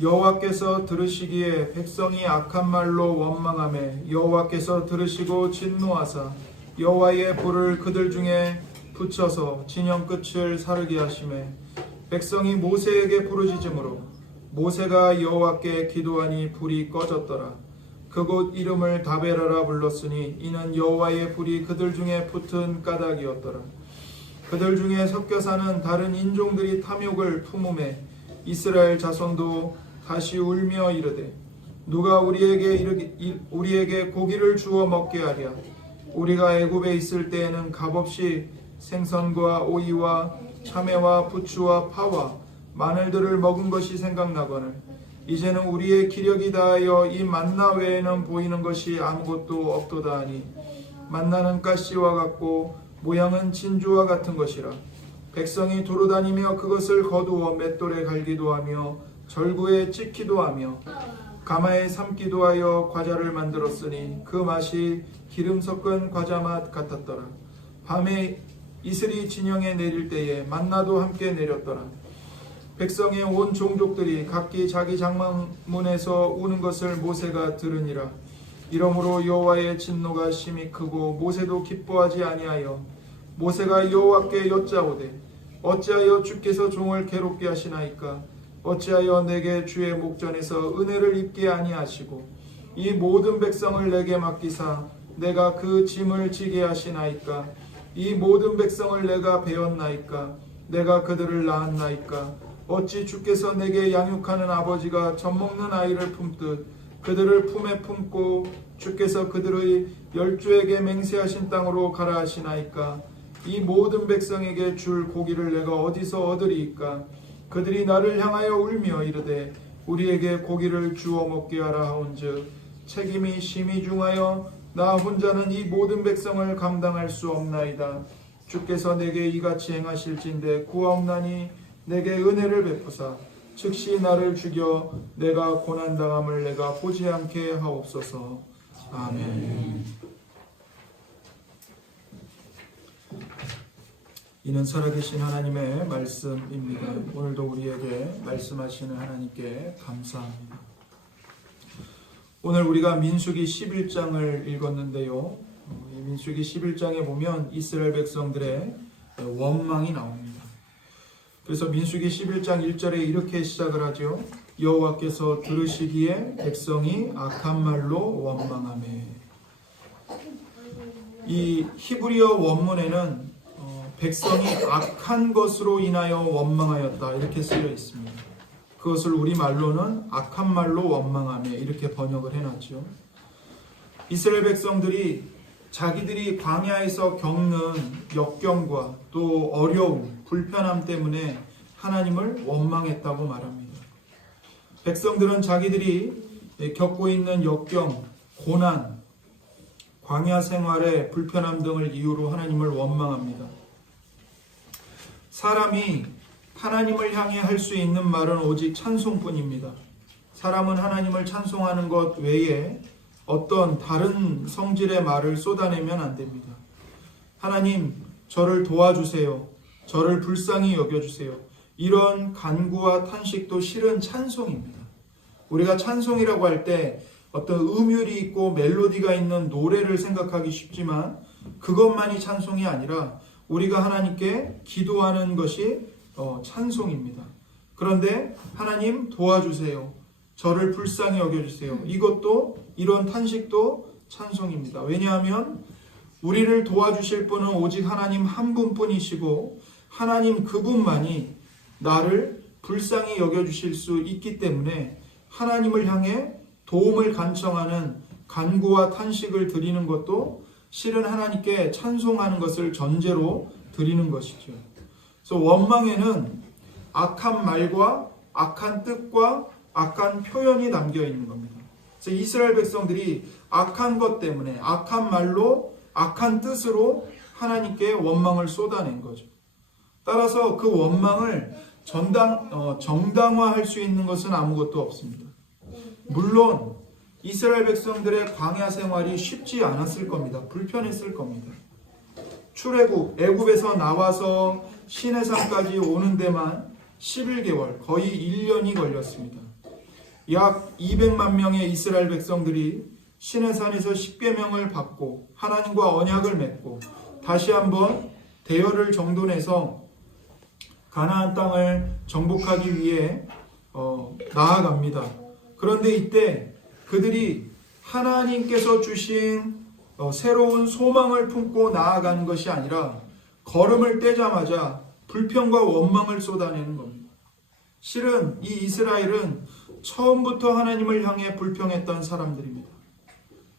여호와께서 들으시기에 백성이 악한 말로 원망하매 여호와께서 들으시고 진노하사 여호와의 불을 그들 중에 붙여서 진영 끝을 사르게 하시매 백성이 모세에게 부르짖음으로 모세가 여호와께 기도하니 불이 꺼졌더라. 그곳 이름을 다베라라 불렀으니 이는 여호와의 불이 그들 중에 붙은 까닭이었더라. 그들 중에 섞여 사는 다른 인종들이 탐욕을 품음에 이스라엘 자손도 다시 울며 이르되 누가 우리에게 고기를 주어 먹게 하랴. 우리가 애굽에 있을 때에는 값없이 생선과 오이와 참외와 부추와 파와 마늘들을 먹은 것이 생각나거늘 이제는 우리의 기력이 다하여 이 만나 외에는 보이는 것이 아무것도 없도다 하니 만나는 가시와 같고 모양은 진주와 같은 것이라. 백성이 두루다니며 그것을 거두어 맷돌에 갈기도 하며 절구에 찍기도 하며 가마에 삶기도 하여 과자를 만들었으니 그 맛이 기름 섞은 과자 맛 같았더라. 밤에 이슬이 진영에 내릴 때에 만나도 함께 내렸더라. 백성의 온 종족들이 각기 자기 장막문에서 우는 것을 모세가 들으니라. 이러므로 여호와의 진노가 심히 크고 모세도 기뻐하지 아니하여 모세가 여호와께 여짜오되 어찌하여 주께서 종을 괴롭게 하시나이까. 어찌하여 내게 주의 목전에서 은혜를 입게 아니하시고 이 모든 백성을 내게 맡기사 내가 그 짐을 지게 하시나이까. 이 모든 백성을 내가 배웠나이까. 내가 그들을 낳았나이까. 어찌 주께서 내게 양육하는 아버지가 젖먹는 아이를 품듯 그들을 품에 품고 주께서 그들의 열조에게 맹세하신 땅으로 가라 하시나이까. 이 모든 백성에게 줄 고기를 내가 어디서 얻으리이까. 그들이 나를 향하여 울며 이르되 우리에게 고기를 주어 먹게 하라 하온즉 책임이 심히 중하여 나 혼자는 이 모든 백성을 감당할 수 없나이다. 주께서 내게 이같이 행하실진대 구하옵나니 내게 은혜를 베푸사 즉시 나를 죽여 내가 고난당함을 내가 보지 않게 하옵소서. 아멘. 이는 살아계신 하나님의 말씀입니다. 오늘도 우리에게 말씀하시는 하나님께 감사합니다. 오늘 우리가 민수기 11장을 읽었는데요. 이 민수기 11장에 보면 이스라엘 백성들의 원망이 나옵니다. 그래서 민수기 11장 1절에 이렇게 시작을 하죠. 여호와께서 들으시기에 백성이 악한 말로 원망하매. 이 히브리어 원문에는 백성이 악한 것으로 인하여 원망하였다 이렇게 쓰여 있습니다. 그것을 우리말로는 악한 말로 원망하며 이렇게 번역을 해놨죠. 이스라엘 백성들이 자기들이 광야에서 겪는 역경과 또 어려움, 불편함 때문에 하나님을 원망했다고 말합니다. 백성들은 자기들이 겪고 있는 역경, 고난, 광야 생활의 불편함 등을 이유로 하나님을 원망합니다. 사람이 하나님을 향해 할 수 있는 말은 오직 찬송뿐입니다. 사람은 하나님을 찬송하는 것 외에 어떤 다른 성질의 말을 쏟아내면 안 됩니다. 하나님, 저를 도와주세요. 저를 불쌍히 여겨주세요. 이런 간구와 탄식도 실은 찬송입니다. 우리가 찬송이라고 할 때 어떤 음율이 있고 멜로디가 있는 노래를 생각하기 쉽지만 그것만이 찬송이 아니라 우리가 하나님께 기도하는 것이 찬송입니다. 그런데 하나님 도와주세요. 저를 불쌍히 여겨주세요. 이것도 이런 탄식도 찬송입니다. 왜냐하면 우리를 도와주실 분은 오직 하나님 한 분뿐이시고 하나님 그분만이 나를 불쌍히 여겨주실 수 있기 때문에 하나님을 향해 도움을 간청하는 간구와 탄식을 드리는 것도 실은 하나님께 찬송하는 것을 전제로 드리는 것이죠. 그래서 원망에는 악한 말과 악한 뜻과 악한 표현이 담겨 있는 겁니다. 그래서 이스라엘 백성들이 악한 것 때문에 악한 말로 악한 뜻으로 하나님께 원망을 쏟아낸 거죠. 따라서 그 원망을 정당화할 수 있는 것은 아무것도 없습니다. 물론 이스라엘 백성들의 광야 생활이 쉽지 않았을 겁니다. 불편했을 겁니다. 출애굽, 애굽에서 나와서 시내산까지 오는 데만 11개월, 거의 1년이 걸렸습니다. 약 200만 명의 이스라엘 백성들이 시내산에서 십계명을 받고 하나님과 언약을 맺고 다시 한번 대열을 정돈해서 가나안 땅을 정복하기 위해 나아갑니다. 그런데 이때 그들이 하나님께서 주신 새로운 소망을 품고 나아가는 것이 아니라 걸음을 떼자마자 불평과 원망을 쏟아내는 겁니다. 실은 이 이스라엘은 처음부터 하나님을 향해 불평했던 사람들입니다.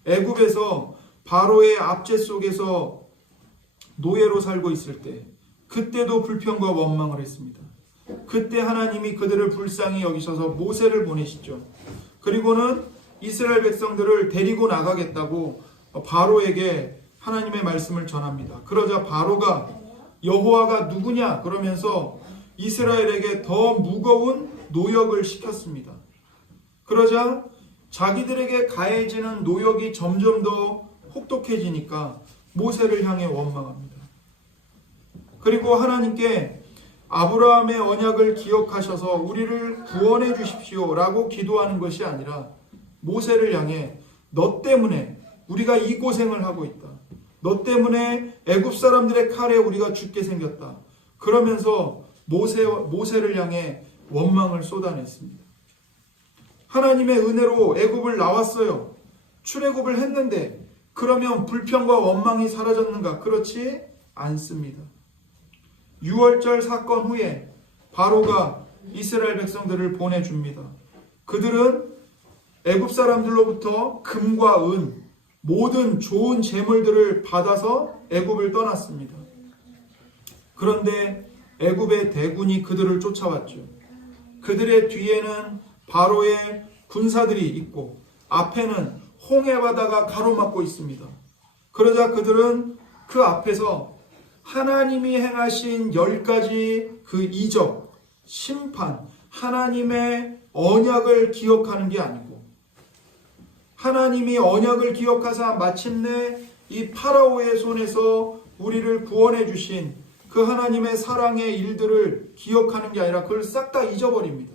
애굽에서 바로의 압제 속에서 노예로 살고 있을 때 그때도 불평과 원망을 했습니다. 그때 하나님이 그들을 불쌍히 여기셔서 모세를 보내시죠. 그리고는 이스라엘 백성들을 데리고 나가겠다고 바로에게 하나님의 말씀을 전합니다. 그러자 바로가 여호와가 누구냐 그러면서 이스라엘에게 더 무거운 노역을 시켰습니다. 그러자 자기들에게 가해지는 노역이 점점 더 혹독해지니까 모세를 향해 원망합니다. 그리고 하나님께 아브라함의 언약을 기억하셔서 우리를 구원해 주십시오 라고 기도하는 것이 아니라 모세를 향해 너 때문에 우리가 이 고생을 하고 있다. 너 때문에 애굽 사람들의 칼에 우리가 죽게 생겼다. 그러면서 모세를 향해 원망을 쏟아냈습니다. 하나님의 은혜로 애굽을 나왔어요. 출애굽을 했는데 그러면 불평과 원망이 사라졌는가? 그렇지 않습니다. 6월절 사건 후에 바로가 이스라엘 백성들을 보내줍니다. 그들은 애굽 사람들로부터 금과 은, 모든 좋은 재물들을 받아서 애굽을 떠났습니다. 그런데 애굽의 대군이 그들을 쫓아왔죠. 그들의 뒤에는 바로의 군사들이 있고 앞에는 홍해 바다가 가로막고 있습니다. 그러자 그들은 그 앞에서 하나님이 행하신 10가지 그 이적, 심판, 하나님의 언약을 기억하는 게 아니고 하나님이 언약을 기억하사 마침내 이 파라오의 손에서 우리를 구원해 주신 그 하나님의 사랑의 일들을 기억하는 게 아니라 그걸 싹 다 잊어버립니다.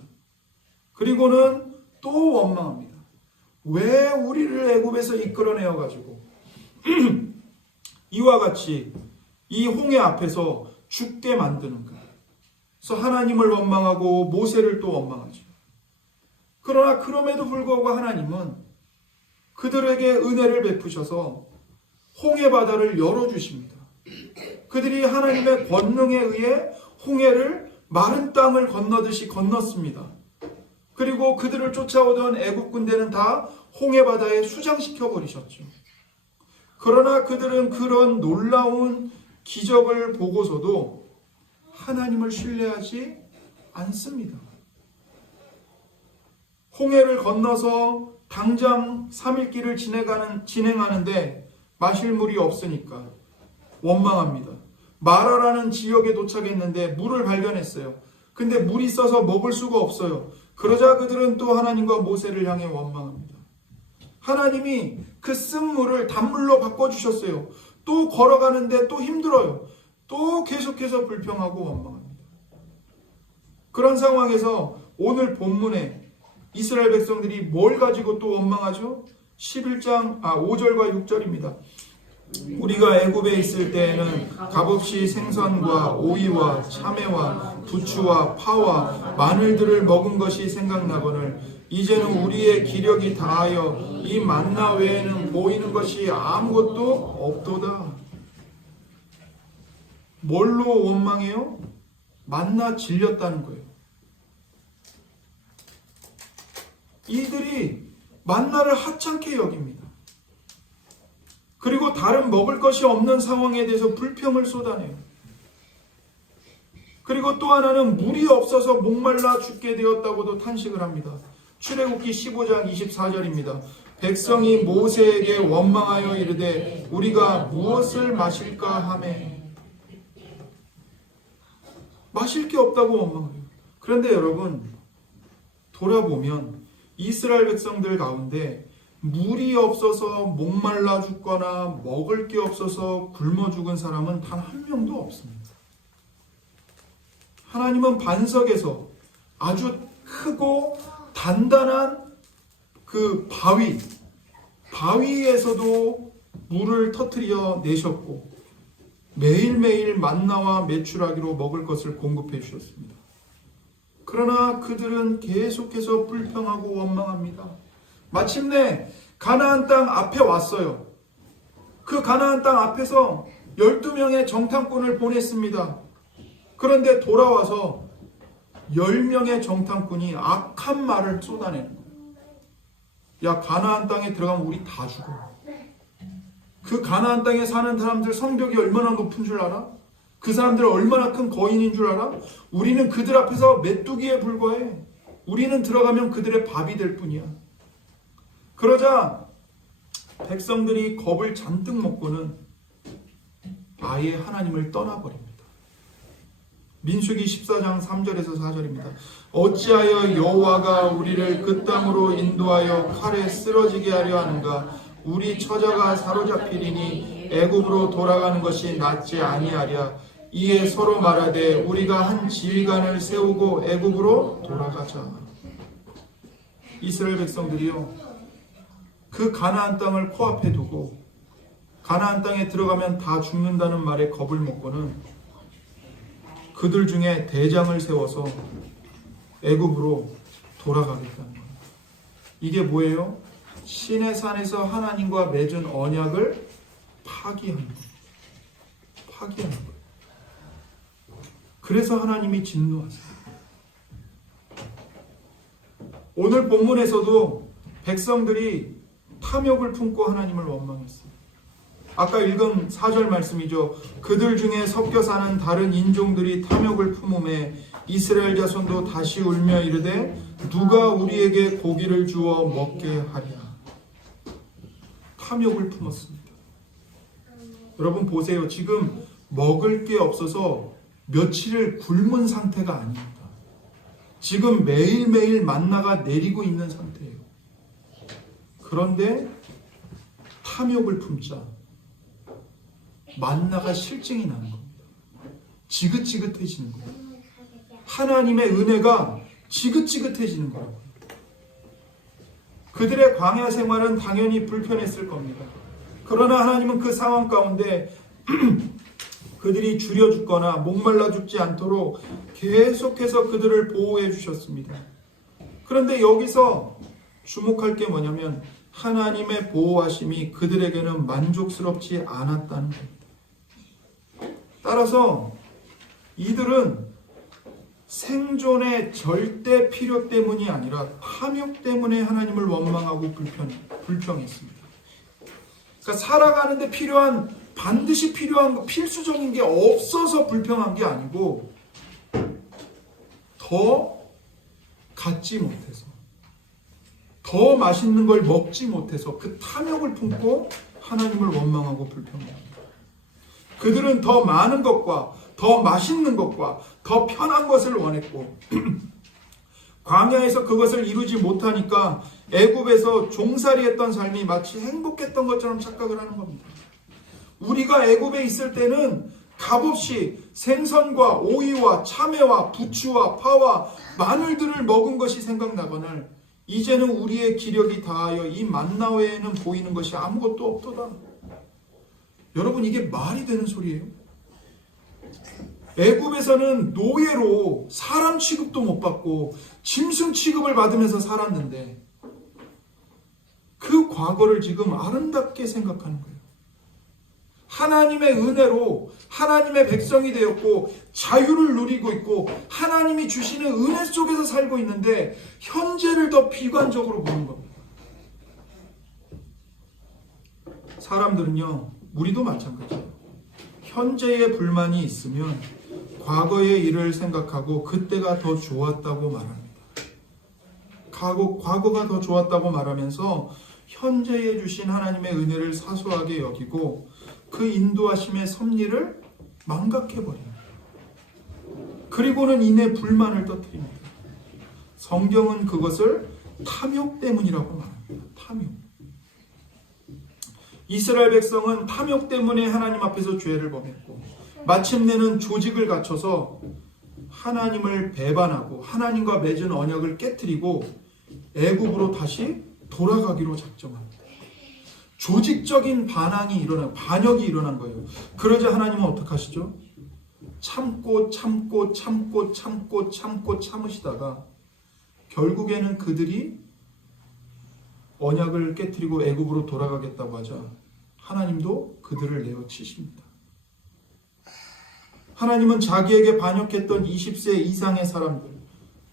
그리고는 또 원망합니다. 왜 우리를 애굽에서 이끌어내어 가지고 이와 같이 이 홍해 앞에서 죽게 만드는가? 그래서 하나님을 원망하고 모세를 또 원망하죠. 그러나 그럼에도 불구하고 하나님은 그들에게 은혜를 베푸셔서 홍해 바다를 열어주십니다. 그들이 하나님의 권능에 의해 홍해를 마른 땅을 건너듯이 건넜습니다. 그리고 그들을 쫓아오던 애국 군대는 다 홍해 바다에 수장시켜 버리셨죠. 그러나 그들은 그런 놀라운 기적을 보고서도 하나님을 신뢰하지 않습니다. 홍해를 건너서 당장 3일길을 진행하는데 마실 물이 없으니까 원망합니다. 마라라는 지역에 도착했는데 물을 발견했어요. 근데 물이 써서 먹을 수가 없어요. 그러자 그들은 또 하나님과 모세를 향해 원망합니다. 하나님이 그 쓴 물을 단물로 바꿔주셨어요. 또 걸어가는데 또 힘들어요. 또 계속해서 불평하고 원망합니다. 그런 상황에서 오늘 본문에 이스라엘 백성들이 뭘 가지고 또 원망하죠? 11장 5절과 6절입니다. 우리가 애굽에 있을 때에는 값없이 생선과 오이와 참외와 부추와 파와 마늘들을 먹은 것이 생각나거늘 이제는 우리의 기력이 다하여 이 만나 외에는 보이는 것이 아무것도 없도다. 뭘로 원망해요? 만나 질렸다는 거예요. 이들이 만나를 하찮게 여깁니다. 그리고 다른 먹을 것이 없는 상황에 대해서 불평을 쏟아내요. 그리고 또 하나는 물이 없어서 목말라 죽게 되었다고도 탄식을 합니다. 출애굽기 15장 24절입니다. 백성이 모세에게 원망하여 이르되 우리가 무엇을 마실까 하매 마실 게 없다고 원망해요. 그런데 여러분 돌아보면 이스라엘 백성들 가운데 물이 없어서 목말라 죽거나 먹을 게 없어서 굶어 죽은 사람은 단 한 명도 없습니다. 하나님은 반석에서 아주 크고 단단한 그 바위에서도 물을 터뜨려 내셨고 매일매일 만나와 메추라기로 먹을 것을 공급해 주셨습니다. 그러나 그들은 계속해서 불평하고 원망합니다. 마침내 가나안 땅 앞에 왔어요. 그 가나안 땅 앞에서 12명의 정탐꾼을 보냈습니다. 그런데 돌아와서 10명의 정탐꾼이 악한 말을 쏟아내는 거예요. 야, 가나안 땅에 들어가면 우리 다 죽어. 그 가나안 땅에 사는 사람들 성벽이 얼마나 높은 줄 알아? 그 사람들 얼마나 큰 거인인 줄 알아? 우리는 그들 앞에서 메뚜기에 불과해. 우리는 들어가면 그들의 밥이 될 뿐이야. 그러자 백성들이 겁을 잔뜩 먹고는 아예 하나님을 떠나버립니다. 민수기 14장 3절에서 4절입니다. 어찌하여 여호와가 우리를 그 땅으로 인도하여 칼에 쓰러지게 하려 하는가? 우리 처자가 사로잡히리니 애굽으로 돌아가는 것이 낫지 아니하랴. 이에 서로 말하되 우리가 한 지휘관을 세우고 애굽으로 돌아가자. 이스라엘 백성들이요, 그 가나안 땅을 코앞에 두고 가나안 땅에 들어가면 다 죽는다는 말에 겁을 먹고는 그들 중에 대장을 세워서 애굽으로 돌아가겠다는 거예요. 이게 뭐예요? 신의 산에서 하나님과 맺은 언약을 파기하는 거예요. 파기하는 거예요. 그래서 하나님이 진노하세요. 오늘 본문에서도 백성들이 탐욕을 품고 하나님을 원망했어요. 아까 읽은 4절 말씀이죠. 그들 중에 섞여 사는 다른 인종들이 탐욕을 품음에 이스라엘 자손도 다시 울며 이르되 누가 우리에게 고기를 주어 먹게 하랴. 탐욕을 품었습니다. 여러분 보세요. 지금 먹을 게 없어서 며칠을 굶은 상태가 아닙니다. 지금 매일매일 만나가 내리고 있는 상태예요. 그런데 탐욕을 품자 만나가 실증이 나는 겁니다. 지긋지긋해지는 거예요. 하나님의 은혜가 지긋지긋해지는 거예요. 그들의 광야 생활은 당연히 불편했을 겁니다. 그러나 하나님은 그 상황 가운데 그들이 줄여 죽거나 목말라 죽지 않도록 계속해서 그들을 보호해 주셨습니다. 그런데 여기서 주목할 게 뭐냐면 하나님의 보호하심이 그들에게는 만족스럽지 않았다는 겁니다. 따라서 이들은 생존의 절대 필요 때문이 아니라 탐욕 때문에 하나님을 원망하고 불평했습니다. 그러니까 살아가는데 반드시 필요한 필수적인 게 없어서 불평한 게 아니고 더 갖지 못해서 더 맛있는 걸 먹지 못해서 그 탐욕을 품고 하나님을 원망하고 불평합니다. 그들은 더 많은 것과 더 맛있는 것과 더 편한 것을 원했고 광야에서 그것을 이루지 못하니까 애굽에서 종살이했던 삶이 마치 행복했던 것처럼 착각을 하는 겁니다. 우리가 애굽에 있을 때는 값없이 생선과 오이와 참외와 부추와 파와 마늘들을 먹은 것이 생각나거늘 이제는 우리의 기력이 다하여 이 만나 외에는 보이는 것이 아무것도 없도다. 여러분 이게 말이 되는 소리예요? 애굽에서는 노예로 사람 취급도 못 받고 짐승 취급을 받으면서 살았는데 그 과거를 지금 아름답게 생각하는 거예요. 하나님의 은혜로 하나님의 백성이 되었고 자유를 누리고 있고 하나님이 주시는 은혜 속에서 살고 있는데 현재를 더 비관적으로 보는 겁니다. 사람들은요, 우리도 마찬가지예요. 현재에 불만이 있으면 과거의 일을 생각하고 그때가 더 좋았다고 말합니다. 과거가 더 좋았다고 말하면서 현재에 주신 하나님의 은혜를 사소하게 여기고 그 인도하심의 섭리를 망각해버립니다. 그리고는 이내 불만을 터뜨립니다. 성경은 그것을 탐욕 때문이라고 말합니다. 탐욕. 이스라엘 백성은 탐욕 때문에 하나님 앞에서 죄를 범했고 마침내는 조직을 갖춰서 하나님을 배반하고 하나님과 맺은 언약을 깨트리고 애굽으로 다시 돌아가기로 작정합니다. 조직적인 반역이 일어난 거예요. 그러자 하나님은 어떻게 하시죠? 참으시다가 결국에는 그들이 언약을 깨트리고 애굽으로 돌아가겠다고 하자 하나님도 그들을 내어치십니다. 하나님은 자기에게 반역했던 20세 이상의 사람들,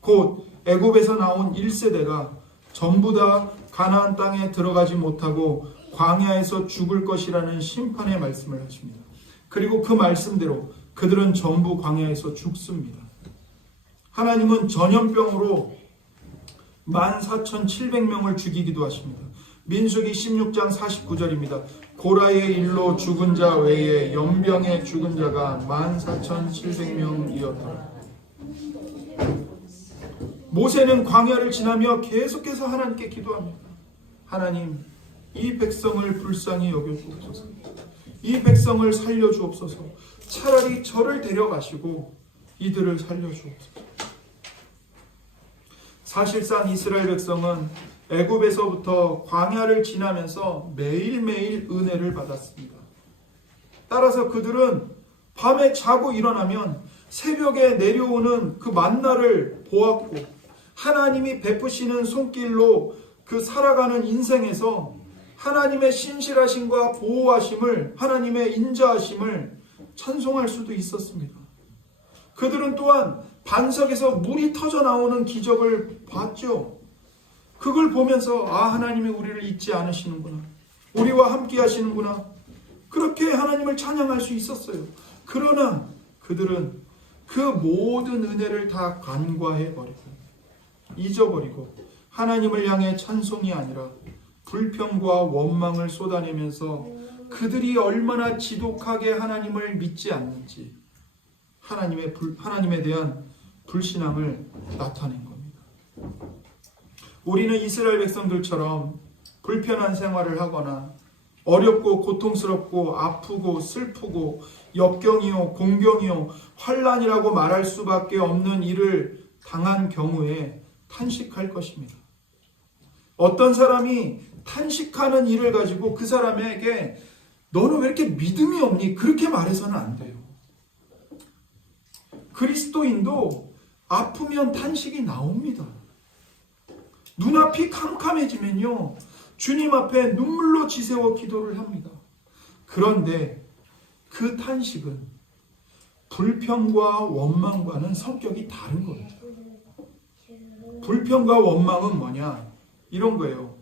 곧 애굽에서 나온 1세대가 전부 다 가나안 땅에 들어가지 못하고 광야에서 죽을 것이라는 심판의 말씀을 하십니다. 그리고 그 말씀대로 그들은 전부 광야에서 죽습니다. 하나님은 전염병으로 14,700명을 죽이기도 하십니다. 민수기 16장 49절입니다. 고라의 일로 죽은 자 외에 연병에 죽은 자가 14,700명이었더라. 모세는 광야를 지나며 계속해서 하나님께 기도합니다. 하나님, 이 백성을 불쌍히 여겨주옵소서. 이 백성을 살려주옵소서. 차라리 저를 데려가시고 이들을 살려주옵소서. 사실상 이스라엘 백성은 애굽에서부터 광야를 지나면서 매일매일 은혜를 받았습니다. 따라서 그들은 밤에 자고 일어나면 새벽에 내려오는 그 만나를 보았고 하나님이 베푸시는 손길로 그 살아가는 인생에서 하나님의 신실하심과 보호하심을, 하나님의 인자하심을 찬송할 수도 있었습니다. 그들은 또한 반석에서 물이 터져 나오는 기적을 봤죠. 그걸 보면서 하나님이 우리를 잊지 않으시는구나, 우리와 함께 하시는구나, 그렇게 하나님을 찬양할 수 있었어요. 그러나 그들은 그 모든 은혜를 다 간과해버리고 잊어버리고 하나님을 향해 찬송이 아니라 불평과 원망을 쏟아내면서 그들이 얼마나 지독하게 하나님을 믿지 않는지 하나님에 대한 불신앙을 나타낸 겁니다. 우리는 이스라엘 백성들처럼 불편한 생활을 하거나 어렵고 고통스럽고 아프고 슬프고 역경이요 공경이요 환난이라고 말할 수밖에 없는 일을 당한 경우에 탄식할 것입니다. 어떤 사람이 탄식하는 일을 가지고 그 사람에게 너는 왜 이렇게 믿음이 없니? 그렇게 말해서는 안 돼요. 그리스도인도 아프면 탄식이 나옵니다. 눈앞이 캄캄해지면요, 주님 앞에 눈물로 지새워 기도를 합니다. 그런데 그 탄식은 불평과 원망과는 성격이 다른 거예요. 불평과 원망은 뭐냐? 이런 거예요.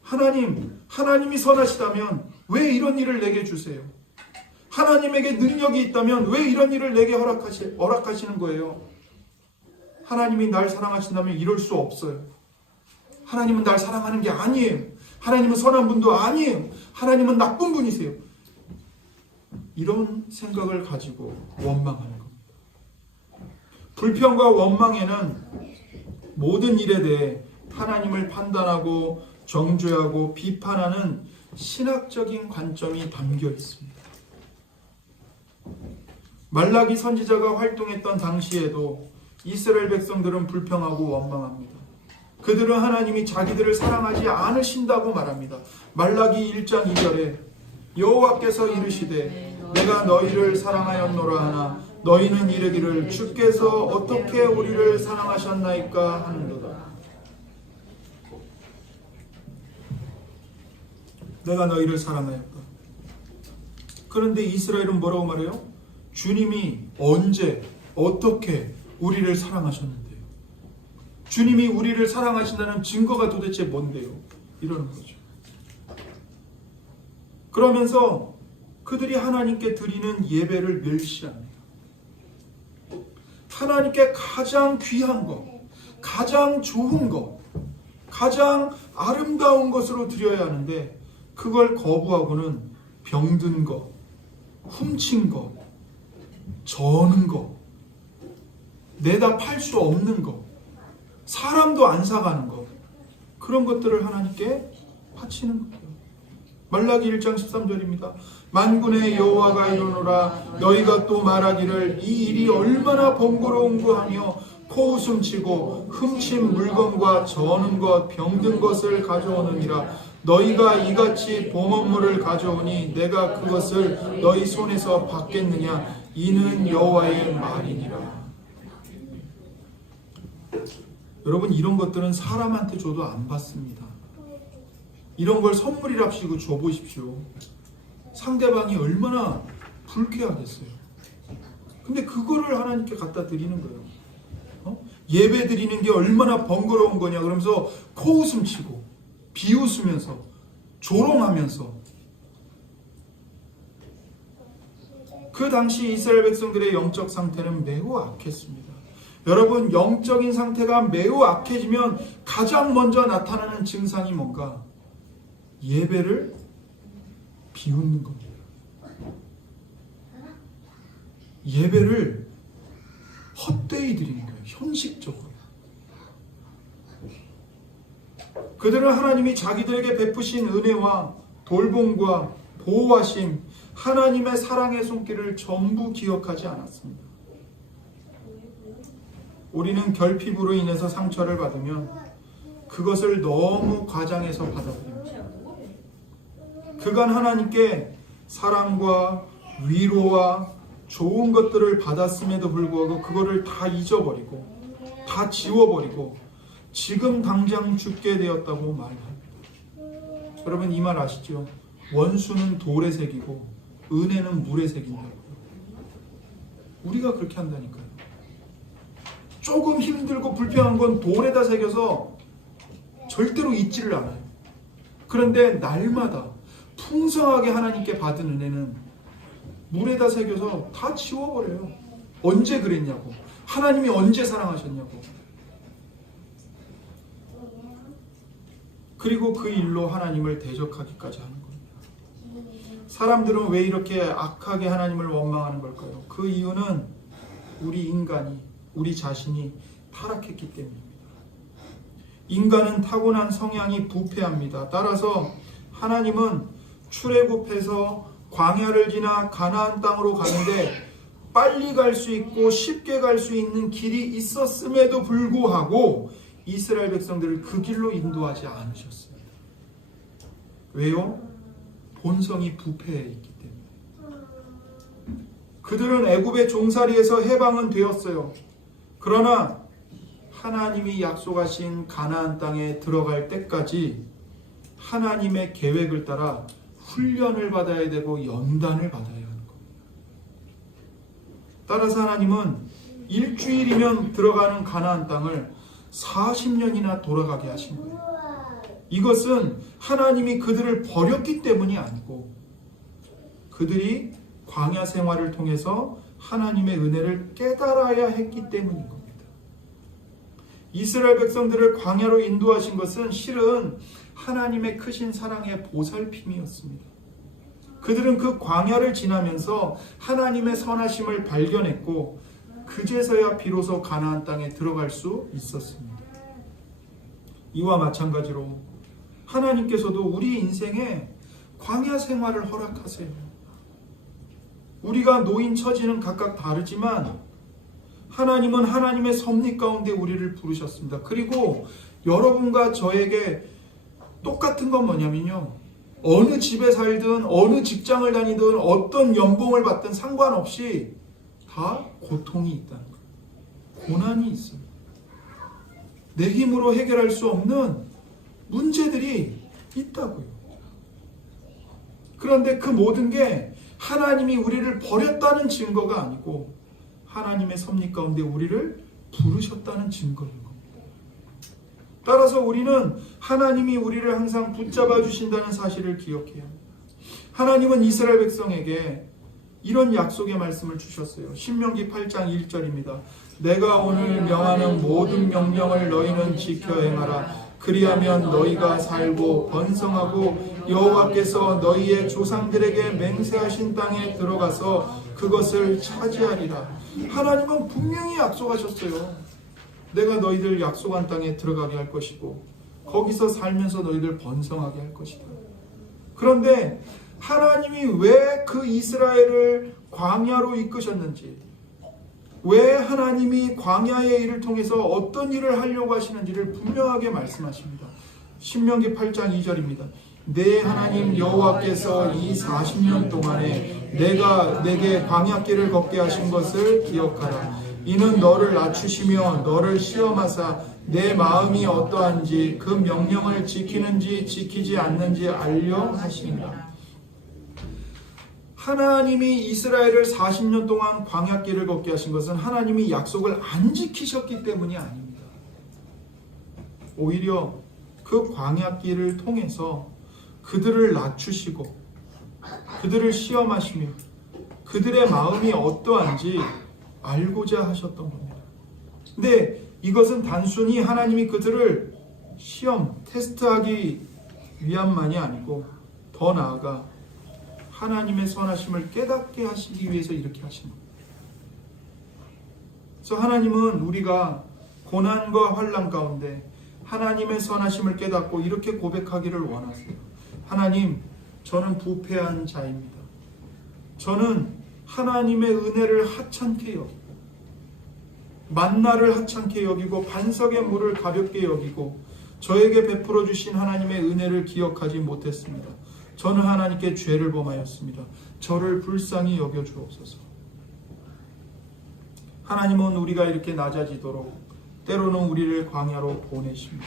하나님이 선하시다면 왜 이런 일을 내게 주세요? 하나님에게 능력이 있다면 왜 이런 일을 내게 허락하시는 거예요? 하나님이 날 사랑하신다면 이럴 수 없어요. 하나님은 날 사랑하는 게 아니에요. 하나님은 선한 분도 아니에요. 하나님은 나쁜 분이세요. 이런 생각을 가지고 원망하는 겁니다. 불평과 원망에는 모든 일에 대해 하나님을 판단하고 정죄하고 비판하는 신학적인 관점이 담겨 있습니다. 말라기 선지자가 활동했던 당시에도 이스라엘 백성들은 불평하고 원망합니다. 그들은 하나님이 자기들을 사랑하지 않으신다고 말합니다. 말라기 1장 2절에 여호와께서 이르시되 내가 너희를 사랑하였노라 하나 너희는 이르기를 주께서 어떻게 우리를 사랑하셨나이까 하는도다. 내가 너희를 사랑하였다. 그런데 이스라엘은 뭐라고 말해요? 주님이 언제 어떻게 우리를 사랑하셨는데요? 주님이 우리를 사랑하신다는 증거가 도대체 뭔데요? 이러는 거죠. 그러면서 그들이 하나님께 드리는 예배를 멸시합니다. 하나님께 가장 귀한 것, 가장 좋은 것, 가장 아름다운 것으로 드려야 하는데 그걸 거부하고는 병든 것, 훔친 것, 저는 것, 내다 팔 수 없는 것, 사람도 안 사가는 것, 그런 것들을 하나님께 바치는 거예요. 말라기 1장 13절입니다. 만군의 여호와가 이르노라 너희가 또 말하기를 이 일이 얼마나 번거로운 거 아니요 코웃음 치고 훔친 물건과 저는 것 병든 것을 가져오느니라. 너희가 이같이 범업물을 가져오니 내가 그것을 너희 손에서 받겠느냐. 이는 여호와의 말이니라. 여러분, 이런 것들은 사람한테 줘도 안 받습니다. 이런 걸 선물이랍시고 줘보십시오. 상대방이 얼마나 불쾌하겠어요. 근데 그거를 하나님께 갖다 드리는 거예요. 예배 드리는 게 얼마나 번거로운 거냐 그러면서 코웃음 치고 비웃으면서 조롱하면서. 그 당시 이스라엘 백성들의 영적 상태는 매우 악했습니다. 여러분, 영적인 상태가 매우 악해지면 가장 먼저 나타나는 증상이 뭔가? 예배를 비웃는 겁니다. 예배를 헛되이 드리는 거예요. 형식적으로. 그들은 하나님이 자기들에게 베푸신 은혜와 돌봄과 보호하심, 하나님의 사랑의 손길을 전부 기억하지 않았습니다. 우리는 결핍으로 인해서 상처를 받으면 그것을 너무 과장해서 받아들입니다. 그간 하나님께 사랑과 위로와 좋은 것들을 받았음에도 불구하고 그거를 다 잊어버리고 다 지워버리고 지금 당장 죽게 되었다고 말합니다. 여러분, 이 말 아시죠? 원수는 돌에 새기고 은혜는 물에 새긴다고요. 우리가 그렇게 한다니까요. 조금 힘들고 불편한 건 돌에다 새겨서 절대로 잊지를 않아요. 그런데 날마다 풍성하게 하나님께 받은 은혜는 물에다 새겨서 다 지워버려요. 언제 그랬냐고. 하나님이 언제 사랑하셨냐고. 그리고 그 일로 하나님을 대적하기까지 하는 겁니다. 사람들은 왜 이렇게 악하게 하나님을 원망하는 걸까요? 그 이유는 우리 인간이, 우리 자신이 타락했기 때문입니다. 인간은 타고난 성향이 부패합니다. 따라서 하나님은 출애굽해서 광야를 지나 가나안 땅으로 가는데 빨리 갈 수 있고 쉽게 갈 수 있는 길이 있었음에도 불구하고 이스라엘 백성들을 그 길로 인도하지 않으셨어요. 왜요? 본성이 부패해 있기 때문에. 그들은 애굽의 종살이에서 해방은 되었어요. 그러나 하나님이 약속하신 가나안 땅에 들어갈 때까지 하나님의 계획을 따라 훈련을 받아야 되고 연단을 받아야 하는 겁니다. 따라서 하나님은 일주일이면 들어가는 가나안 땅을 40년이나 돌아가게 하신 거예요. 이것은 하나님이 그들을 버렸기 때문이 아니고 그들이 광야 생활을 통해서 하나님의 은혜를 깨달아야 했기 때문인 겁니다. 이스라엘 백성들을 광야로 인도하신 것은 실은 하나님의 크신 사랑의 보살핌이었습니다. 그들은 그 광야를 지나면서 하나님의 선하심을 발견했고 그제서야 비로소 가나안 땅에 들어갈 수 있었습니다. 이와 마찬가지로 하나님께서도 우리 인생에 광야 생활을 허락하세요. 우리가 놓인 처지는 각각 다르지만 하나님은 하나님의 섭리 가운데 우리를 부르셨습니다. 그리고 여러분과 저에게 똑같은 건 뭐냐면요, 어느 집에 살든 어느 직장을 다니든 어떤 연봉을 받든 상관없이 다 고통이 있다는 거예요. 고난이 있어요. 내 힘으로 해결할 수 없는 문제들이 있다고요. 그런데 그 모든 게 하나님이 우리를 버렸다는 증거가 아니고 하나님의 섭리 가운데 우리를 부르셨다는 증거인 겁니다. 따라서 우리는 하나님이 우리를 항상 붙잡아 주신다는 사실을 기억해야 합니다. 하나님은 이스라엘 백성에게 이런 약속의 말씀을 주셨어요. 신명기 8장 1절입니다. 내가 오늘 명하는 모든 명령을 너희는 지켜 행하라. 그리하면 너희가 살고 번성하고 여호와께서 너희의 조상들에게 맹세하신 땅에 들어가서 그것을 차지하리라. 하나님은 분명히 약속하셨어요. 내가 너희들 약속한 땅에 들어가게 할 것이고 거기서 살면서 너희들 번성하게 할 것이다. 그런데 하나님이 왜 그 이스라엘을 광야로 이끄셨는지, 왜 하나님이 광야의 일을 통해서 어떤 일을 하려고 하시는지를 분명하게 말씀하십니다. 신명기 8장 2절입니다. 내 하나님 여호와께서 이 40년 동안에 내가 내게 광야길을 걷게 하신 것을 기억하라. 이는 너를 낮추시며 너를 시험하사 내 마음이 어떠한지 그 명령을 지키는지 지키지 않는지 알려 하시니라. 하나님이 이스라엘을 40년 동안 광야길을 걷게 하신 것은 하나님이 약속을 안 지키셨기 때문이 아닙니다. 오히려 그 광야길을 통해서 그들을 낮추시고 그들을 시험하시며 그들의 마음이 어떠한지 알고자 하셨던 겁니다. 근데 이것은 단순히 하나님이 그들을 시험, 테스트하기 위함만이 아니고 더 나아가 하나님의 선하심을 깨닫게 하시기 위해서 이렇게 하신 겁니다. 그래서 하나님은 우리가 고난과 환난 가운데 하나님의 선하심을 깨닫고 이렇게 고백하기를 원하세요. 하나님, 저는 부패한 자입니다. 저는 하나님의 은혜를 하찮게 여기고 만나를 하찮게 여기고 반석의 물을 가볍게 여기고 저에게 베풀어 주신 하나님의 은혜를 기억하지 못했습니다. 저는 하나님께 죄를 범하였습니다. 저를 불쌍히 여겨 주옵소서. 하나님은 우리가 이렇게 낮아지도록 때로는 우리를 광야로 보내십니다.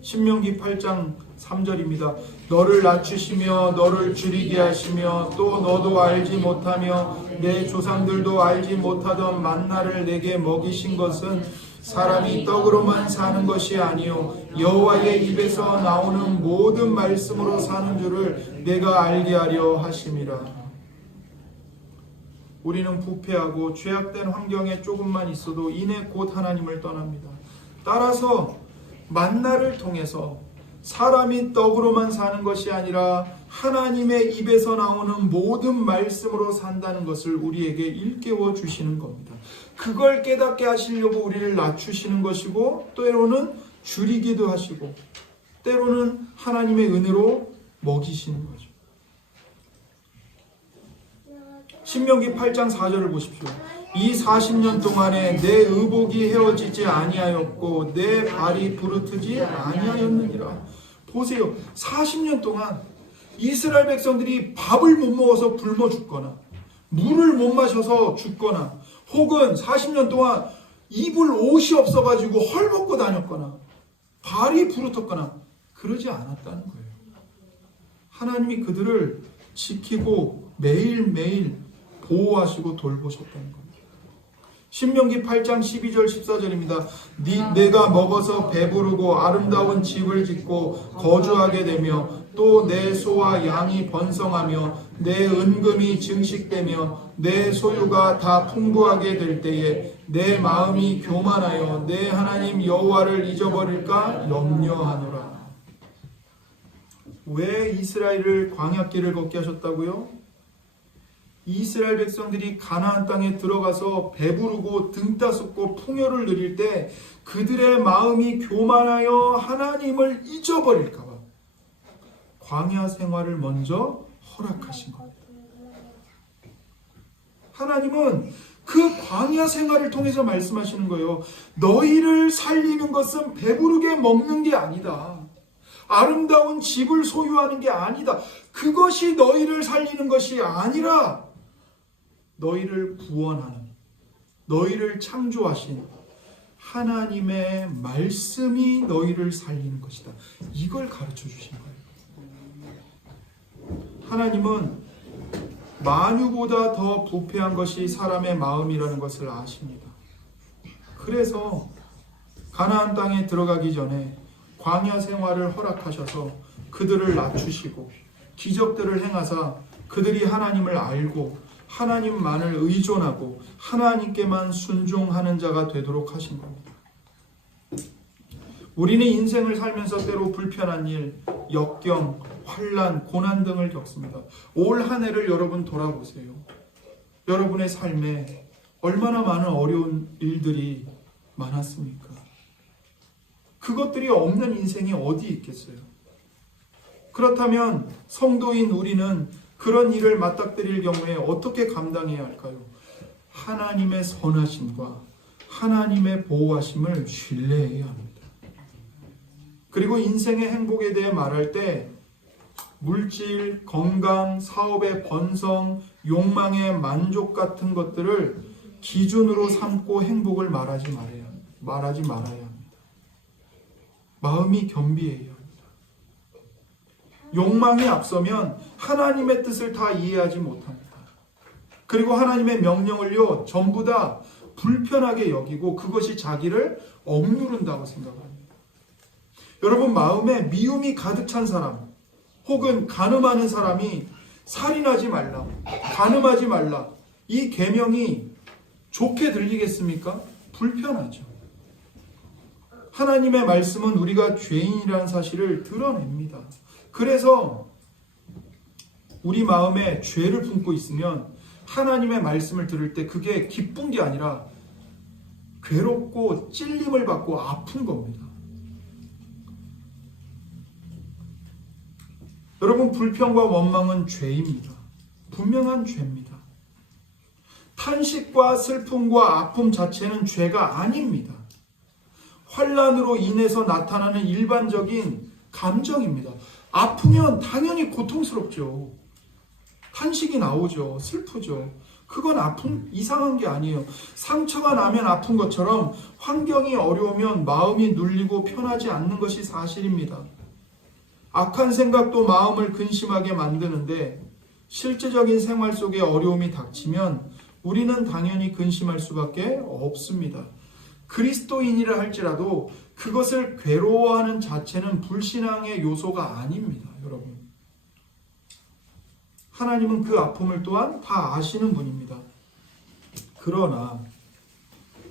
신명기 8장 3절입니다. 너를 낮추시며 너를 줄이게 하시며 또 너도 알지 못하며 내 조상들도 알지 못하던 만나를 내게 먹이신 것은 사람이 떡으로만 사는 것이 아니요 여호와의 입에서 나오는 모든 말씀으로 사는 줄을 내가 알게 하려 하심이라. 우리는 부패하고 죄악된 환경에 조금만 있어도 이내 곧 하나님을 떠납니다. 따라서 만나를 통해서 사람이 떡으로만 사는 것이 아니라 하나님의 입에서 나오는 모든 말씀으로 산다는 것을 우리에게 일깨워 주시는 겁니다. 그걸 깨닫게 하시려고 우리를 낮추시는 것이고 때로는 줄이기도 하시고 때로는 하나님의 은혜로 먹이시는 거죠. 신명기 8장 4절을 보십시오. 이 40년 동안에 내 의복이 헤어지지 아니하였고 내 발이 부르트지 아니하였느니라. 보세요. 40년 동안 이스라엘 백성들이 밥을 못 먹어서 굶어 죽거나 물을 못 마셔서 죽거나 혹은 40년 동안 입을 옷이 없어가지고 헐벗고 다녔거나 발이 부르텄거나 그러지 않았다는 거예요. 하나님이 그들을 지키고 매일매일 보호하시고 돌보셨다는 겁니다. 신명기 8장 12절 14절입니다. 내가 먹어서 배부르고 아름다운 집을 짓고 거주하게 되며 또 내 소와 양이 번성하며 내 은금이 증식되며 내 소유가 다 풍부하게 될 때에 내 마음이 교만하여 내 하나님 여호와를 잊어버릴까 염려하노라. 왜 이스라엘을 광야길을 걷게 하셨다고요? 이스라엘 백성들이 가나안 땅에 들어가서 배부르고 등 따숩고 풍요를 누릴 때 그들의 마음이 교만하여 하나님을 잊어버릴까 봐 광야 생활을 먼저 허락하신 겁니다. 하나님은 그 광야 생활을 통해서 말씀하시는 거예요. 너희를 살리는 것은 배부르게 먹는 게 아니다. 아름다운 집을 소유하는 게 아니다. 그것이 너희를 살리는 것이 아니라 너희를 구원하는, 너희를 창조하신 하나님의 말씀이 너희를 살리는 것이다. 이걸 가르쳐 주신 거예요. 하나님은 만유보다 더 부패한 것이 사람의 마음이라는 것을 아십니다. 그래서 가나안 땅에 들어가기 전에 광야 생활을 허락하셔서 그들을 낮추시고 기적들을 행하사 그들이 하나님을 알고 하나님만을 의존하고 하나님께만 순종하는 자가 되도록 하신 겁니다. 우리는 인생을 살면서 때로 불편한 일, 역경, 환난, 고난 등을 겪습니다. 올 한 해를 여러분 돌아보세요. 여러분의 삶에 얼마나 많은 어려운 일들이 많았습니까? 그것들이 없는 인생이 어디 있겠어요? 그렇다면 성도인 우리는 그런 일을 맞닥뜨릴 경우에 어떻게 감당해야 할까요? 하나님의 선하심과 하나님의 보호하심을 신뢰해야 합니다. 그리고 인생의 행복에 대해 말할 때 물질, 건강, 사업의 번성, 욕망의 만족 같은 것들을 기준으로 삼고 행복을 말하지 말아야 합니다. 마음이 겸비해야 합니다. 욕망이 앞서면 하나님의 뜻을 다 이해하지 못합니다. 그리고 하나님의 명령을요, 전부 다 불편하게 여기고 그것이 자기를 억누른다고 생각합니다. 여러분, 마음에 미움이 가득 찬 사람, 혹은 간음하는 사람이 살인하지 말라, 간음하지 말라, 이 계명이 좋게 들리겠습니까? 불편하죠. 하나님의 말씀은 우리가 죄인이라는 사실을 드러냅니다. 그래서 우리 마음에 죄를 품고 있으면 하나님의 말씀을 들을 때 그게 기쁜 게 아니라 괴롭고 찔림을 받고 아픈 겁니다. 여러분, 불평과 원망은 죄입니다. 분명한 죄입니다. 탄식과 슬픔과 아픔 자체는 죄가 아닙니다. 환난으로 인해서 나타나는 일반적인 감정입니다. 아프면 당연히 고통스럽죠. 탄식이 나오죠. 슬프죠. 그건 아픔 이상한 게 아니에요. 상처가 나면 아픈 것처럼 환경이 어려우면 마음이 눌리고 편하지 않는 것이 사실입니다. 악한 생각도 마음을 근심하게 만드는데 실제적인 생활 속에 어려움이 닥치면 우리는 당연히 근심할 수밖에 없습니다. 그리스도인이라 할지라도 그것을 괴로워하는 자체는 불신앙의 요소가 아닙니다, 여러분. 하나님은 그 아픔을 또한 다 아시는 분입니다. 그러나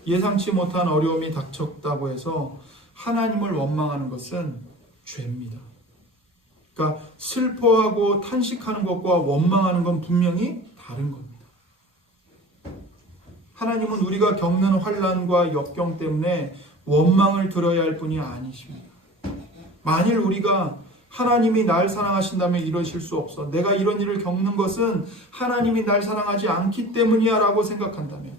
예상치 못한 어려움이 닥쳤다고 해서 하나님을 원망하는 것은 죄입니다. 그러니까 슬퍼하고 탄식하는 것과 원망하는 건 분명히 다른 겁니다. 하나님은 우리가 겪는 환난과 역경 때문에 원망을 들어야 할 분이 아니십니다. 만일 우리가 하나님이 날 사랑하신다면 이러실 수 없어, 내가 이런 일을 겪는 것은 하나님이 날 사랑하지 않기 때문이야 라고 생각한다면,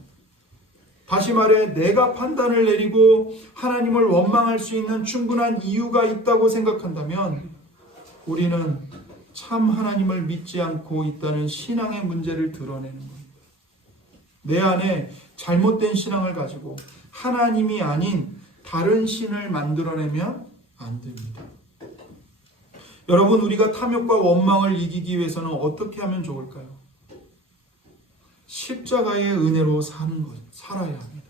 다시 말해 내가 판단을 내리고 하나님을 원망할 수 있는 충분한 이유가 있다고 생각한다면 우리는 참 하나님을 믿지 않고 있다는 신앙의 문제를 드러내는 겁니다. 내 안에 잘못된 신앙을 가지고 하나님이 아닌 다른 신을 만들어내면 안 됩니다. 여러분, 우리가 탐욕과 원망을 이기기 위해서는 어떻게 하면 좋을까요? 십자가의 은혜로 살아야 합니다.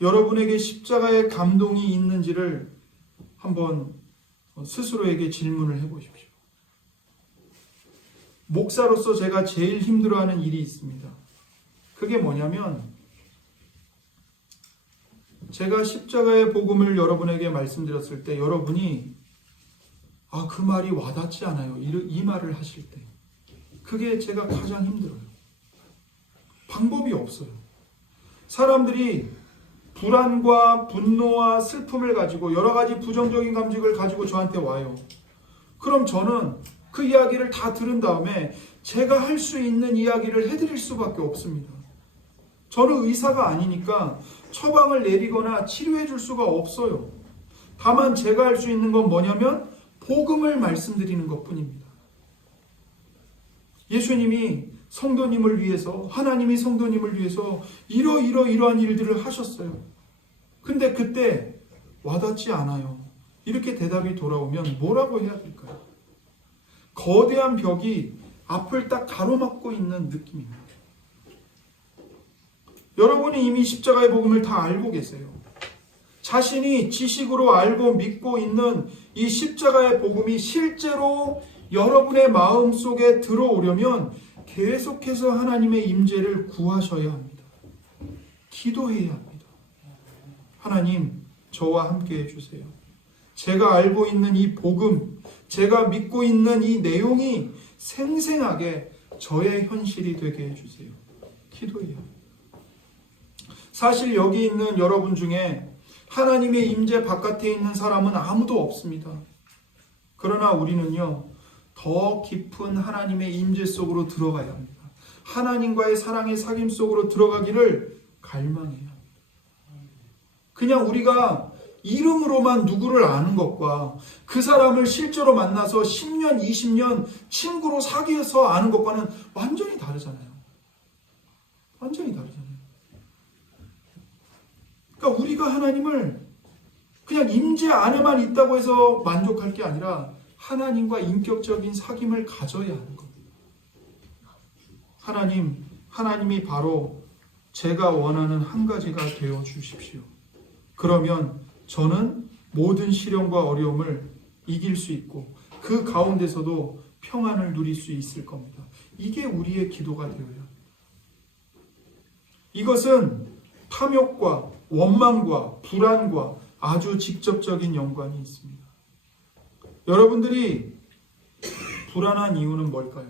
여러분에게 십자가의 감동이 있는지를 한번 스스로에게 질문을 해보십시오. 목사로서 제가 제일 힘들어하는 일이 있습니다. 그게 뭐냐면, 제가 십자가의 복음을 여러분에게 말씀드렸을 때 여러분이 그 말이 와닿지 않아요, 이 말을 하실 때, 그게 제가 가장 힘들어요. 방법이 없어요. 사람들이 불안과 분노와 슬픔을 가지고 여러 가지 부정적인 감정을 가지고 저한테 와요. 그럼 저는 그 이야기를 다 들은 다음에 제가 할 수 있는 이야기를 해드릴 수밖에 없습니다. 저는 의사가 아니니까 처방을 내리거나 치료해 줄 수가 없어요. 다만 제가 할 수 있는 건 뭐냐면 복음을 말씀드리는 것뿐입니다. 예수님이 성도님을 위해서, 하나님이 성도님을 위해서 이러한 일들을 하셨어요. 근데 그때 와닿지 않아요. 이렇게 대답이 돌아오면 뭐라고 해야 될까요? 거대한 벽이 앞을 딱 가로막고 있는 느낌입니다. 여러분이 이미 십자가의 복음을 다 알고 계세요. 자신이 지식으로 알고 믿고 있는 이 십자가의 복음이 실제로 여러분의 마음 속에 들어오려면 계속해서 하나님의 임재를 구하셔야 합니다. 기도해야 합니다. 하나님, 저와 함께 해주세요. 제가 알고 있는 이 복음, 제가 믿고 있는 이 내용이 생생하게 저의 현실이 되게 해주세요. 기도해야 합니다. 사실 여기 있는 여러분 중에 하나님의 임재 바깥에 있는 사람은 아무도 없습니다. 그러나 우리는요, 더 깊은 하나님의 임재 속으로 들어가야 합니다. 하나님과의 사랑의 사귐 속으로 들어가기를 갈망해요. 그냥 우리가 이름으로만 누구를 아는 것과 그 사람을 실제로 만나서 10년, 20년 친구로 사귀어서 아는 것과는 완전히 다르잖아요. 완전히 다르잖아요. 그러니까 우리가 하나님을 그냥 임재 안에만 있다고 해서 만족할 게 아니라 하나님과 인격적인 사귐을 가져야 하는 겁니다. 하나님이 바로 제가 원하는 한 가지가 되어 주십시오. 그러면 저는 모든 시련과 어려움을 이길 수 있고 그 가운데서도 평안을 누릴 수 있을 겁니다. 이게 우리의 기도가 되어야 합니다. 이것은 탐욕과 원망과 불안과 아주 직접적인 연관이 있습니다. 여러분들이 불안한 이유는 뭘까요?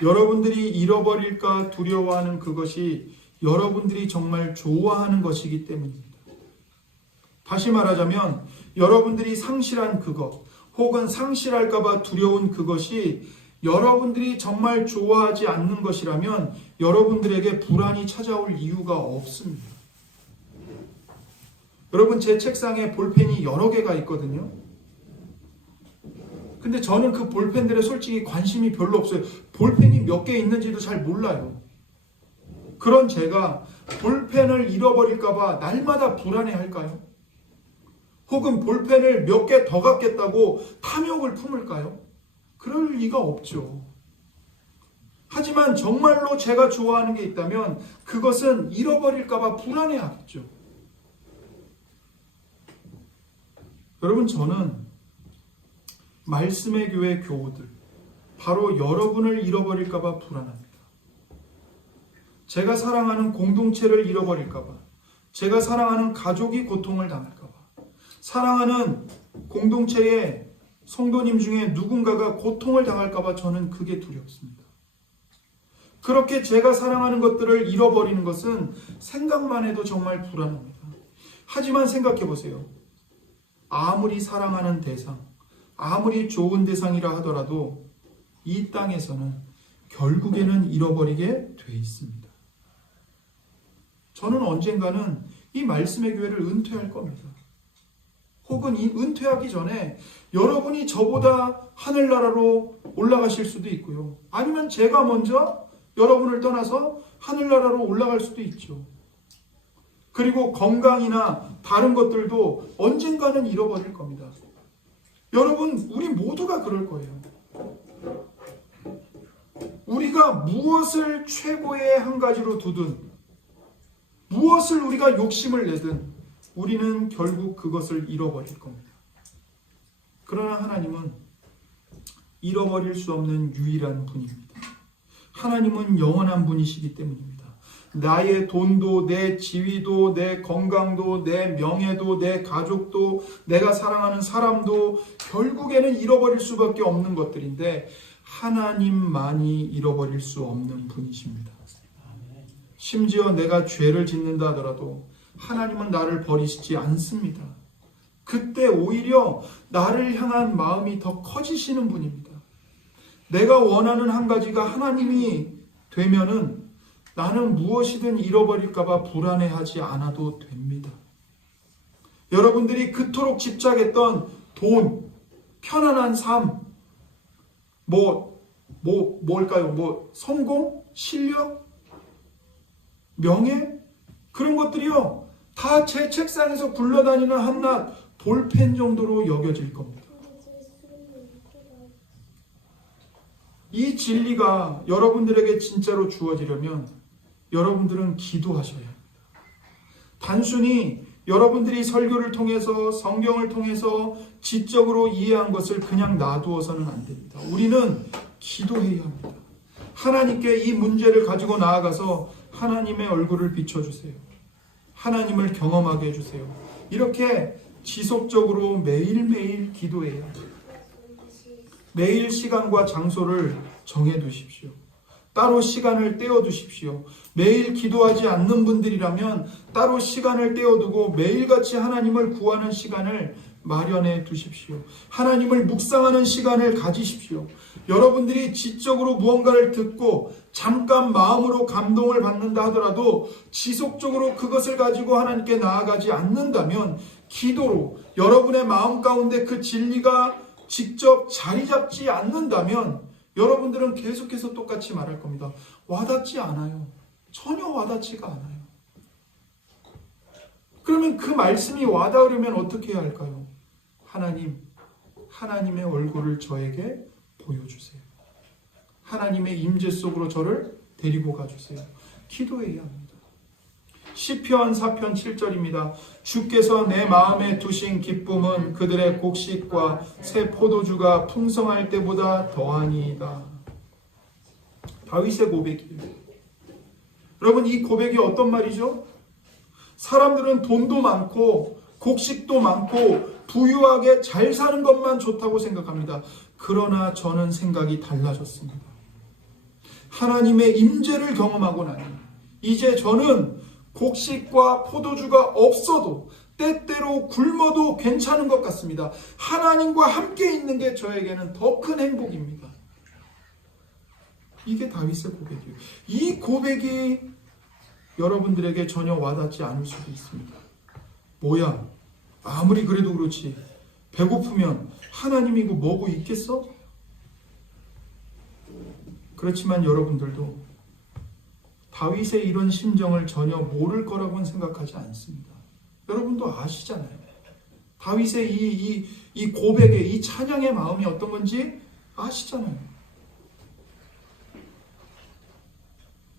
여러분들이 잃어버릴까 두려워하는 그것이 여러분들이 정말 좋아하는 것이기 때문입니다. 다시 말하자면 여러분들이 상실한 그것 혹은 상실할까봐 두려운 그것이 여러분들이 정말 좋아하지 않는 것이라면 여러분들에게 불안이 찾아올 이유가 없습니다. 여러분, 제 책상에 볼펜이 여러 개가 있거든요. 근데 저는 그 볼펜들에 솔직히 관심이 별로 없어요. 볼펜이 몇 개 있는지도 잘 몰라요. 그런 제가 볼펜을 잃어버릴까봐 날마다 불안해할까요? 혹은 볼펜을 몇 개 더 갖겠다고 탐욕을 품을까요? 그럴 리가 없죠. 하지만 정말로 제가 좋아하는 게 있다면 그것은 잃어버릴까봐 불안해하겠죠. 여러분, 저는 말씀의 교회 교우들, 바로 여러분을 잃어버릴까봐 불안합니다. 제가 사랑하는 공동체를 잃어버릴까봐, 제가 사랑하는 가족이 고통을 당할까봐, 사랑하는 공동체의 성도님 중에 누군가가 고통을 당할까봐 저는 그게 두렵습니다. 그렇게 제가 사랑하는 것들을 잃어버리는 것은 생각만 해도 정말 불안합니다. 하지만 생각해 보세요. 아무리 사랑하는 대상, 아무리 좋은 대상이라 하더라도 이 땅에서는 결국에는 잃어버리게 돼 있습니다. 저는 언젠가는 이 말씀의 교회를 은퇴할 겁니다. 혹은 이 은퇴하기 전에 여러분이 저보다 하늘나라로 올라가실 수도 있고요. 아니면 제가 먼저 여러분을 떠나서 하늘나라로 올라갈 수도 있죠. 그리고 건강이나 다른 것들도 언젠가는 잃어버릴 겁니다. 여러분, 우리 모두가 그럴 거예요. 우리가 무엇을 최고의 한 가지로 두든, 무엇을 우리가 욕심을 내든 우리는 결국 그것을 잃어버릴 겁니다. 그러나 하나님은 잃어버릴 수 없는 유일한 분입니다. 하나님은 영원한 분이시기 때문입니다. 나의 돈도, 내 지위도, 내 건강도, 내 명예도, 내 가족도, 내가 사랑하는 사람도 결국에는 잃어버릴 수밖에 없는 것들인데 하나님만이 잃어버릴 수 없는 분이십니다. 심지어 내가 죄를 짓는다 하더라도 하나님은 나를 버리시지 않습니다. 그때 오히려 나를 향한 마음이 더 커지시는 분입니다. 내가 원하는 한 가지가 하나님이 되면은 나는 무엇이든 잃어버릴까봐 불안해하지 않아도 됩니다. 여러분들이 그토록 집착했던 돈, 편안한 삶, 뭘까요? 성공, 실력, 명예? 그런 것들이요. 다 제 책상에서 굴러다니는 한낱 볼펜 정도로 여겨질 겁니다. 이 진리가 여러분들에게 진짜로 주어지려면 여러분들은 기도하셔야 합니다. 단순히 여러분들이 설교를 통해서 성경을 통해서 지적으로 이해한 것을 그냥 놔두어서는 안 됩니다. 우리는 기도해야 합니다. 하나님께 이 문제를 가지고 나아가서 하나님의 얼굴을 비춰주세요. 하나님을 경험하게 해주세요. 이렇게 지속적으로 매일매일 기도해야 합니다. 매일 시간과 장소를 정해두십시오. 따로 시간을 떼어두십시오. 매일 기도하지 않는 분들이라면 따로 시간을 떼어두고 매일같이 하나님을 구하는 시간을 마련해 두십시오. 하나님을 묵상하는 시간을 가지십시오. 여러분들이 지적으로 무언가를 듣고 잠깐 마음으로 감동을 받는다 하더라도 지속적으로 그것을 가지고 하나님께 나아가지 않는다면 기도로 여러분의 마음 가운데 그 진리가 직접 자리 잡지 않는다면 여러분들은 계속해서 똑같이 말할 겁니다. 와닿지 않아요. 전혀 와닿지가 않아요. 그러면 그 말씀이 와닿으려면 어떻게 해야 할까요? 하나님의 얼굴을 저에게 보여주세요. 하나님의 임재 속으로 저를 데리고 가주세요. 기도해야 합니다. 시편 4편 7절입니다. 주께서 내 마음에 두신 기쁨은 그들의 곡식과 새 포도주가 풍성할 때보다 더하니이다. 다윗의 고백이에요. 여러분, 이 고백이 어떤 말이죠? 사람들은 돈도 많고 곡식도 많고 부유하게 잘 사는 것만 좋다고 생각합니다. 그러나 저는 생각이 달라졌습니다. 하나님의 임재를 경험하고 나니 이제 저는 곡식과 포도주가 없어도 때때로 굶어도 괜찮은 것 같습니다. 하나님과 함께 있는 게 저에게는 더 큰 행복입니다. 이게 다윗의 고백이에요. 이 고백이 여러분들에게 전혀 와닿지 않을 수도 있습니다. 뭐야? 아무리 그래도 그렇지. 배고프면 하나님이고 뭐고 있겠어? 그렇지만 여러분들도 다윗의 이런 심정을 전혀 모를 거라고는 생각하지 않습니다. 여러분도 아시잖아요. 다윗의 이 고백의 이 찬양의 마음이 어떤 건지 아시잖아요.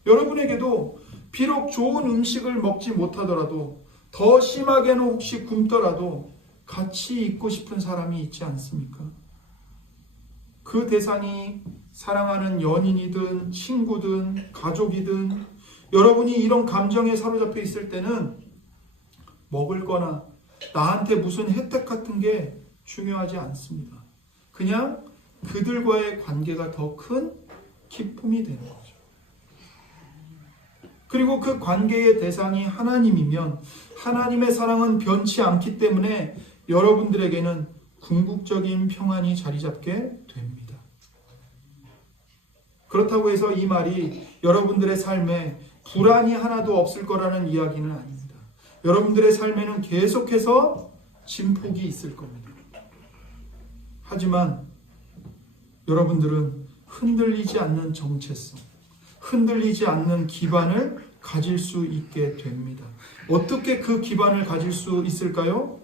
여러분에게도 비록 좋은 음식을 먹지 못하더라도 더 심하게는 혹시 굶더라도 같이 있고 싶은 사람이 있지 않습니까? 그 대상이 사랑하는 연인이든 친구든 가족이든 여러분이 이런 감정에 사로잡혀 있을 때는 먹을 거나 나한테 무슨 혜택 같은 게 중요하지 않습니다. 그냥 그들과의 관계가 더 큰 기쁨이 되는 거죠. 그리고 그 관계의 대상이 하나님이면 하나님의 사랑은 변치 않기 때문에 여러분들에게는 궁극적인 평안이 자리 잡게 됩니다. 그렇다고 해서 이 말이 여러분들의 삶에 불안이 하나도 없을 거라는 이야기는 아닙니다. 여러분들의 삶에는 계속해서 진폭이 있을 겁니다. 하지만 여러분들은 흔들리지 않는 정체성, 흔들리지 않는 기반을 가질 수 있게 됩니다. 어떻게 그 기반을 가질 수 있을까요?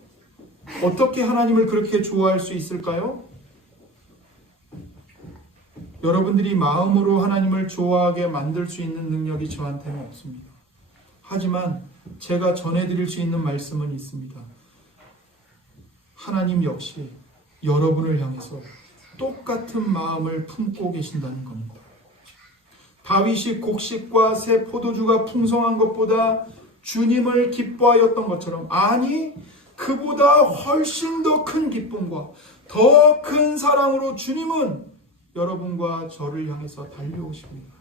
어떻게 하나님을 그렇게 좋아할 수 있을까요? 여러분들이 마음으로 하나님을 좋아하게 만들 수 있는 능력이 저한테는 없습니다. 하지만 제가 전해드릴 수 있는 말씀은 있습니다. 하나님 역시 여러분을 향해서 똑같은 마음을 품고 계신다는 겁니다. 다윗이 곡식과 새 포도주가 풍성한 것보다 주님을 기뻐하였던 것처럼, 아니 그보다 훨씬 더 큰 기쁨과 더 큰 사랑으로 주님은 여러분과 저를 향해서 달려오십니다.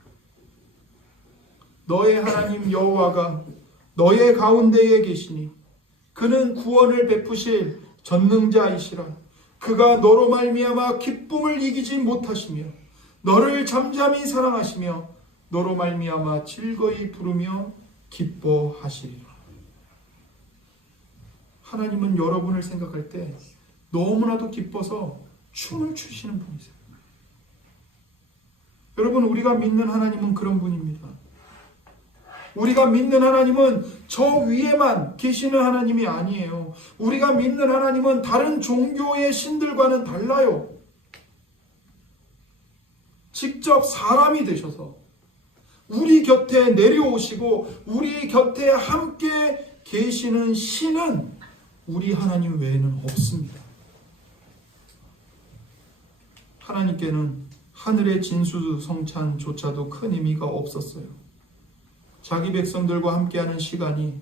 너의 하나님 여호와가 너의 가운데에 계시니 그는 구원을 베푸실 전능자이시라. 그가 너로 말미암아 기쁨을 이기지 못하시며 너를 잠잠히 사랑하시며 너로 말미암아 즐거이 부르며 기뻐하시리라. 하나님은 여러분을 생각할 때 너무나도 기뻐서 춤을 추시는 분이세요. 여러분, 우리가 믿는 하나님은 그런 분입니다. 우리가 믿는 하나님은 저 위에만 계시는 하나님이 아니에요. 우리가 믿는 하나님은 다른 종교의 신들과는 달라요. 직접 사람이 되셔서 우리 곁에 내려오시고 우리 곁에 함께 계시는 신은 우리 하나님 외에는 없습니다. 하나님께는 하늘의 진수성찬조차도 큰 의미가 없었어요. 자기 백성들과 함께하는 시간이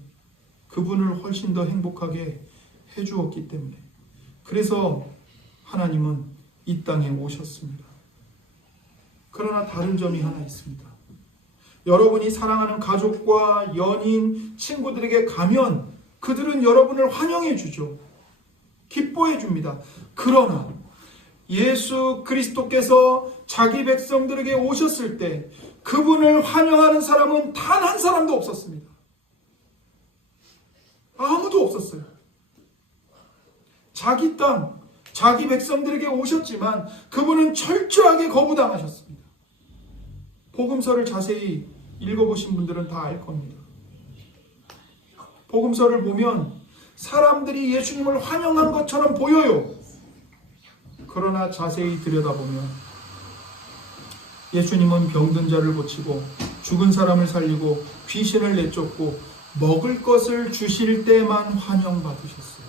그분을 훨씬 더 행복하게 해주었기 때문에, 그래서 하나님은 이 땅에 오셨습니다. 그러나 다른 점이 하나 있습니다. 여러분이 사랑하는 가족과 연인, 친구들에게 가면 그들은 여러분을 환영해 주죠. 기뻐해 줍니다. 그러나 예수 그리스도께서 자기 백성들에게 오셨을 때 그분을 환영하는 사람은 단 한 사람도 없었습니다. 아무도 없었어요. 자기 땅, 자기 백성들에게 오셨지만 그분은 철저하게 거부당하셨습니다. 복음서를 자세히 읽어보신 분들은 다 알 겁니다. 복음서를 보면 사람들이 예수님을 환영한 것처럼 보여요. 그러나 자세히 들여다보면 예수님은 병든 자를 고치고 죽은 사람을 살리고 귀신을 내쫓고 먹을 것을 주실 때만 환영받으셨어요.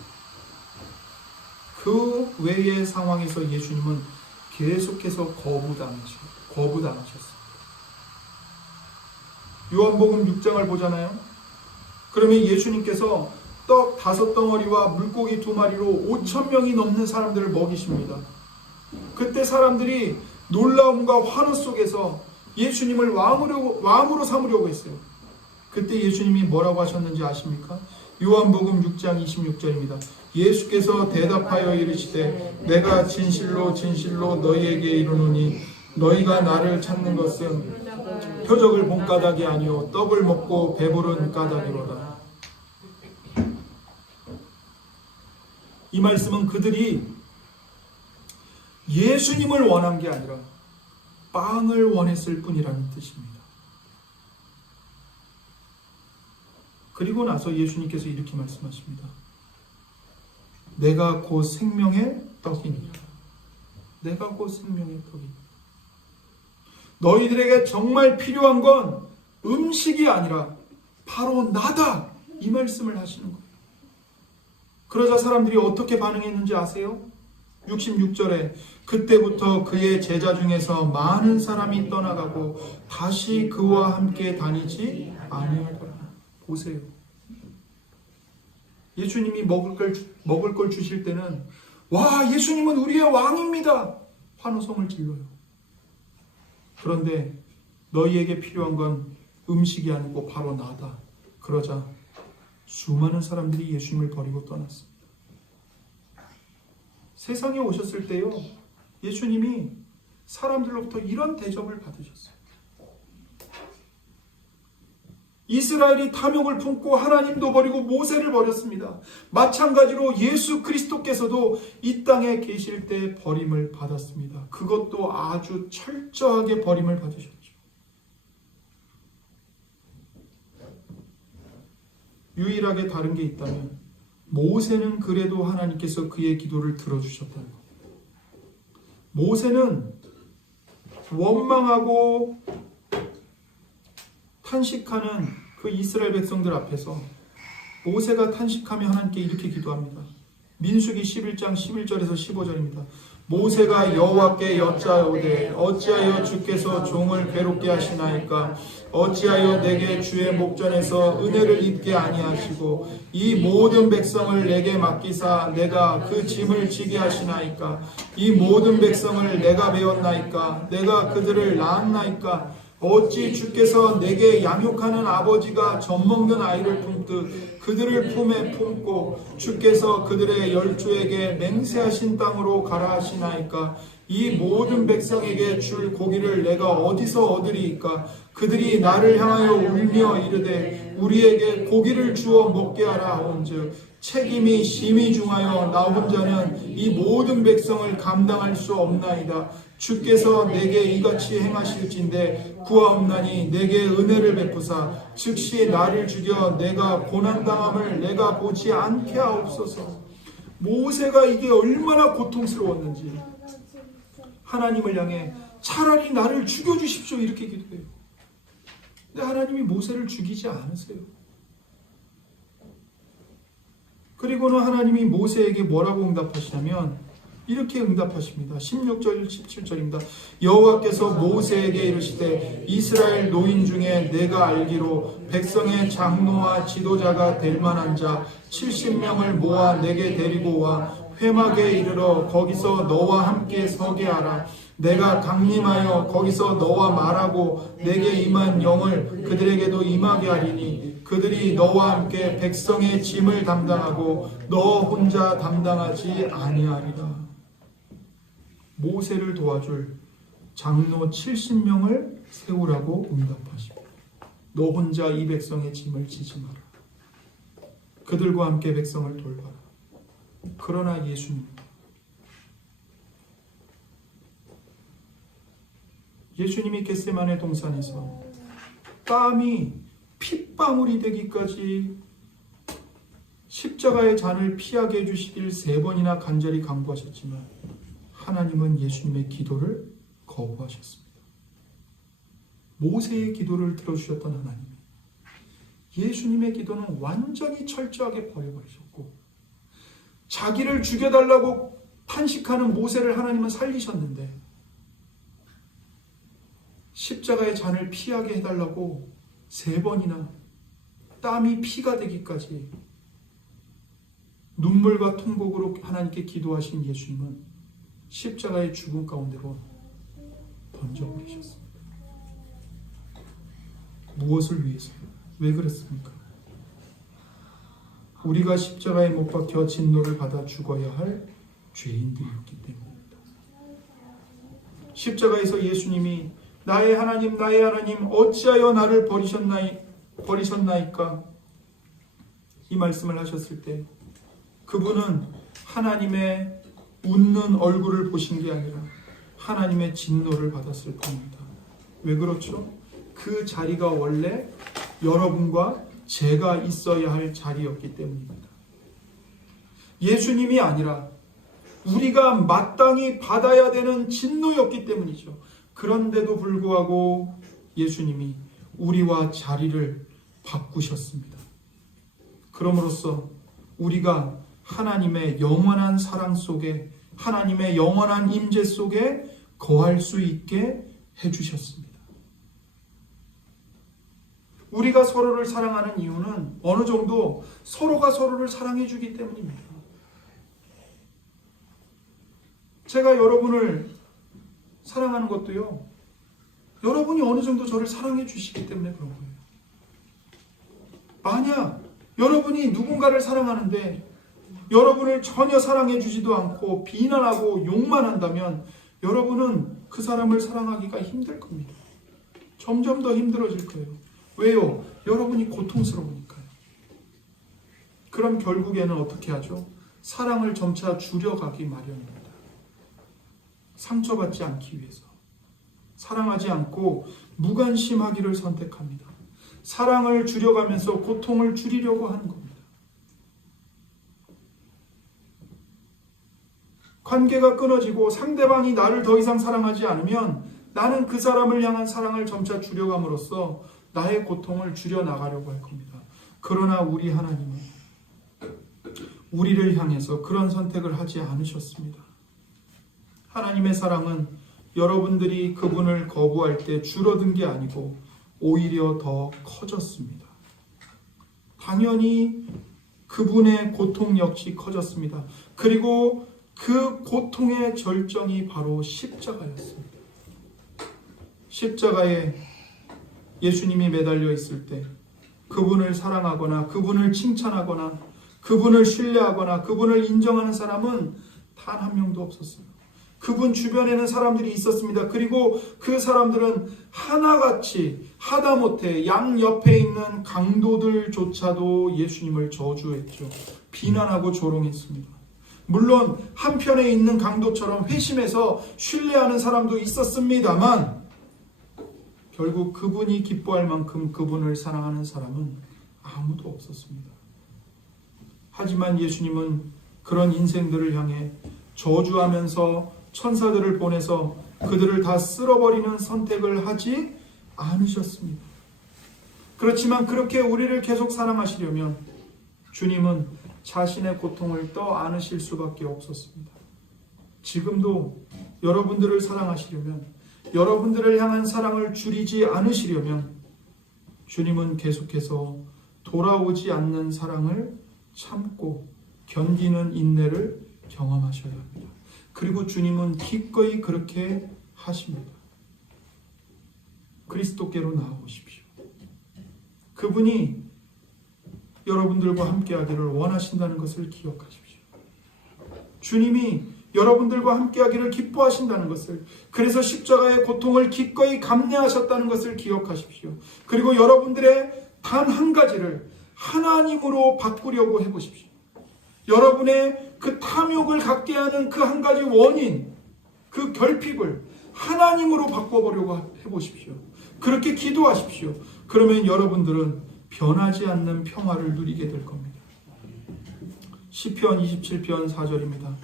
그 외의 상황에서 예수님은 계속해서 거부당하셨어요. 요한복음 6장을 보잖아요. 그러면 예수님께서 떡 5덩어리와 물고기 2마리로 5,000명이 넘는 사람들을 먹이십니다. 그때 사람들이 놀라움과 환호 속에서 예수님을 왕으로 삼으려고 했어요. 그때 예수님이 뭐라고 하셨는지 아십니까? 요한복음 6장 26절입니다. 예수께서 대답하여 이르시되 내가 진실로 진실로 너희에게 이르노니 너희가 나를 찾는 것은 표적을 본 까닭이 아니요 떡을 먹고 배부른 까닭이로다. 이 말씀은 그들이 예수님을 원한 게 아니라 빵을 원했을 뿐이라는 뜻입니다. 그리고 나서 예수님께서 이렇게 말씀하십니다. 내가 곧 생명의 떡이니라. 내가 곧 생명의 떡이니라. 너희들에게 정말 필요한 건 음식이 아니라 바로 나다. 이 말씀을 하시는 거예요. 그러자 사람들이 어떻게 반응했는지 아세요? 66절에 그때부터 그의 제자 중에서 많은 사람이 떠나가고 다시 그와 함께 다니지 아니하더라. 보세요. 예수님이 먹을 걸 주실 때는 와, 예수님은 우리의 왕입니다. 환호성을 질러요. 그런데 너희에게 필요한 건 음식이 아니고 바로 나다. 그러자 수많은 사람들이 예수님을 버리고 떠났습니다. 세상에 오셨을 때요, 예수님이 사람들로부터 이런 대접을 받으셨어요. 이스라엘이 탐욕을 품고 하나님도 버리고 모세를 버렸습니다. 마찬가지로 예수 그리스도께서도 이 땅에 계실 때 버림을 받았습니다. 그것도 아주 철저하게 버림을 받으셨죠. 유일하게 다른 게 있다면 모세는 그래도 하나님께서 그의 기도를 들어주셨다는 것. 모세는 원망하고 탄식하는 그 이스라엘 백성들 앞에서 모세가 탄식하며 하나님께 이렇게 기도합니다. 민수기 11장 11절에서 15절입니다. 모세가 여호와께 여짜오되 어찌하여 주께서 종을 괴롭게 하시나이까? 어찌하여 내게 주의 목전에서 은혜를 입게 아니하시고 이 모든 백성을 내게 맡기사 내가 그 짐을 지게 하시나이까? 이 모든 백성을 내가 메웠나이까? 내가 그들을 낳았나이까? 어찌 주께서 내게 양육하는 아버지가 젖먹는 아이를 품듯 그들을 품에 품고 주께서 그들의 열조에게 맹세하신 땅으로 가라 하시나이까? 이 모든 백성에게 줄 고기를 내가 어디서 얻으리이까? 그들이 나를 향하여 울며 이르되 우리에게 고기를 주어 먹게 하라 하온즉 책임이 심히 중하여 나 혼자는 이 모든 백성을 감당할 수 없나이다. 주께서 내게 이같이 행하실진대 구하옵나니 내게 은혜를 베푸사 즉시 나를 죽여 내가 고난당함을 내가 보지 않게 하옵소서. 모세가 이게 얼마나 고통스러웠는지 하나님을 향해 차라리 나를 죽여주십시오 이렇게 기도해요. 근데 하나님이 모세를 죽이지 않으세요. 그리고는 하나님이 모세에게 뭐라고 응답하시냐면 이렇게 응답하십니다. 16절 17절입니다. 여호와께서 모세에게 이르시되 이스라엘 노인 중에 내가 알기로 백성의 장로와 지도자가 될 만한 자 70명을 모아 내게 데리고 와 회막에 이르러 거기서 너와 함께 서게 하라. 내가 강림하여 거기서 너와 말하고 내게 임한 영을 그들에게도 임하게 하리니 그들이 너와 함께 백성의 짐을 담당하고 너 혼자 담당하지 아니하리라. 모세를 도와줄 장로 70명을 세우라고 응답하십니다. 너 혼자 이 백성의 짐을 지지 마라. 그들과 함께 백성을 돌봐라. 그러나 예수님이 겟세마네 동산에서 땀이 핏방울이 되기까지 십자가의 잔을 피하게 해주시길 3번이나 간절히 간구하셨지만 하나님은 예수님의 기도를 거부하셨습니다. 모세의 기도를 들어주셨던 하나님, 예수님의 기도는 완전히 철저하게 버려버리셨고 자기를 죽여달라고 탄식하는 모세를 하나님은 살리셨는데 십자가의 잔을 피하게 해달라고 3번이나 땀이 피가 되기까지 눈물과 통곡으로 하나님께 기도하신 예수님은 십자가의 죽음 가운데로 던져버리셨습니다. 무엇을 위해서요? 왜 그랬습니까? 우리가 십자가에 못 박혀 진노를 받아 죽어야 할 죄인들이었기 때문입니다. 십자가에서 예수님이 나의 하나님 어찌하여 나를 버리셨나이까 이 말씀을 하셨을 때 그분은 하나님의 웃는 얼굴을 보신 게 아니라 하나님의 진노를 받았을 뿐입니다. 왜 그렇죠? 그 자리가 원래 여러분과 제가 있어야 할 자리였기 때문입니다. 예수님이 아니라 우리가 마땅히 받아야 되는 진노였기 때문이죠. 그런데도 불구하고 예수님이 우리와 자리를 바꾸셨습니다. 그럼으로써 우리가 하나님의 영원한 사랑 속에, 하나님의 영원한 임재 속에 거할 수 있게 해주셨습니다. 우리가 서로를 사랑하는 이유는 어느 정도 서로가 서로를 사랑해 주기 때문입니다. 제가 여러분을 사랑하는 것도요, 여러분이 어느 정도 저를 사랑해 주시기 때문에 그런 거예요. 만약 여러분이 누군가를 사랑하는데 여러분을 전혀 사랑해 주지도 않고 비난하고 욕만 한다면 여러분은 그 사람을 사랑하기가 힘들 겁니다. 점점 더 힘들어질 거예요. 왜요? 여러분이 고통스러우니까요. 그럼 결국에는 어떻게 하죠? 사랑을 점차 줄여가기 마련입니다. 상처받지 않기 위해서 사랑하지 않고 무관심하기를 선택합니다. 사랑을 줄여가면서 고통을 줄이려고 하는 겁니다. 관계가 끊어지고 상대방이 나를 더 이상 사랑하지 않으면 나는 그 사람을 향한 사랑을 점차 줄여감으로써 나의 고통을 줄여나가려고 할 겁니다. 그러나 우리 하나님은 우리를 향해서 그런 선택을 하지 않으셨습니다. 하나님의 사랑은 여러분들이 그분을 거부할 때 줄어든 게 아니고 오히려 더 커졌습니다. 당연히 그분의 고통 역시 커졌습니다. 그리고 그 고통의 절정이 바로 십자가였습니다. 십자가에 예수님이 매달려 있을 때 그분을 사랑하거나 그분을 칭찬하거나 그분을 신뢰하거나 그분을 인정하는 사람은 단 한 명도 없었어요. 그분 주변에는 사람들이 있었습니다. 그리고 그 사람들은 하나같이 하다못해 양 옆에 있는 강도들조차도 예수님을 저주했죠. 비난하고 조롱했습니다. 물론 한편에 있는 강도처럼 회심해서 신뢰하는 사람도 있었습니다만 결국 그분이 기뻐할 만큼 그분을 사랑하는 사람은 아무도 없었습니다. 하지만 예수님은 그런 인생들을 향해 저주하면서 천사들을 보내서 그들을 다 쓸어버리는 선택을 하지 않으셨습니다. 그렇지만 그렇게 우리를 계속 사랑하시려면 주님은 자신의 고통을 떠안으실 수밖에 없었습니다. 지금도 여러분들을 사랑하시려면, 여러분들을 향한 사랑을 줄이지 않으시려면 주님은 계속해서 돌아오지 않는 사랑을 참고 견디는 인내를 경험하셔야 합니다. 그리고 주님은 기꺼이 그렇게 하십니다. 그리스도께로 나아오십시오. 그분이 여러분들과 함께하기를 원하신다는 것을 기억하십시오. 주님이 여러분들과 함께하기를 기뻐하신다는 것을, 그래서 십자가의 고통을 기꺼이 감내하셨다는 것을 기억하십시오. 그리고 여러분들의 단 한 가지를 하나님으로 바꾸려고 해보십시오. 여러분의 그 탐욕을 갖게 하는 그 한 가지 원인, 그 결핍을 하나님으로 바꿔보려고 해보십시오. 그렇게 기도하십시오. 그러면 여러분들은 변하지 않는 평화를 누리게 될 겁니다. 시편 27편 4절입니다.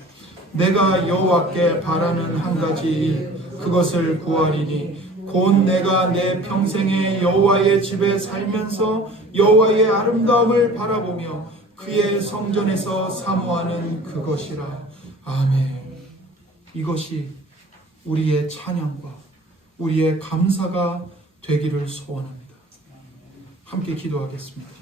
내가 여호와께 바라는 한 가지 일, 그것을 구하리니 곧 내가 내 평생에 여호와의 집에 살면서 여호와의 아름다움을 바라보며 그의 성전에서 사모하는 그것이라. 아멘. 이것이 우리의 찬양과 우리의 감사가 되기를 소원합니다. 함께 기도하겠습니다.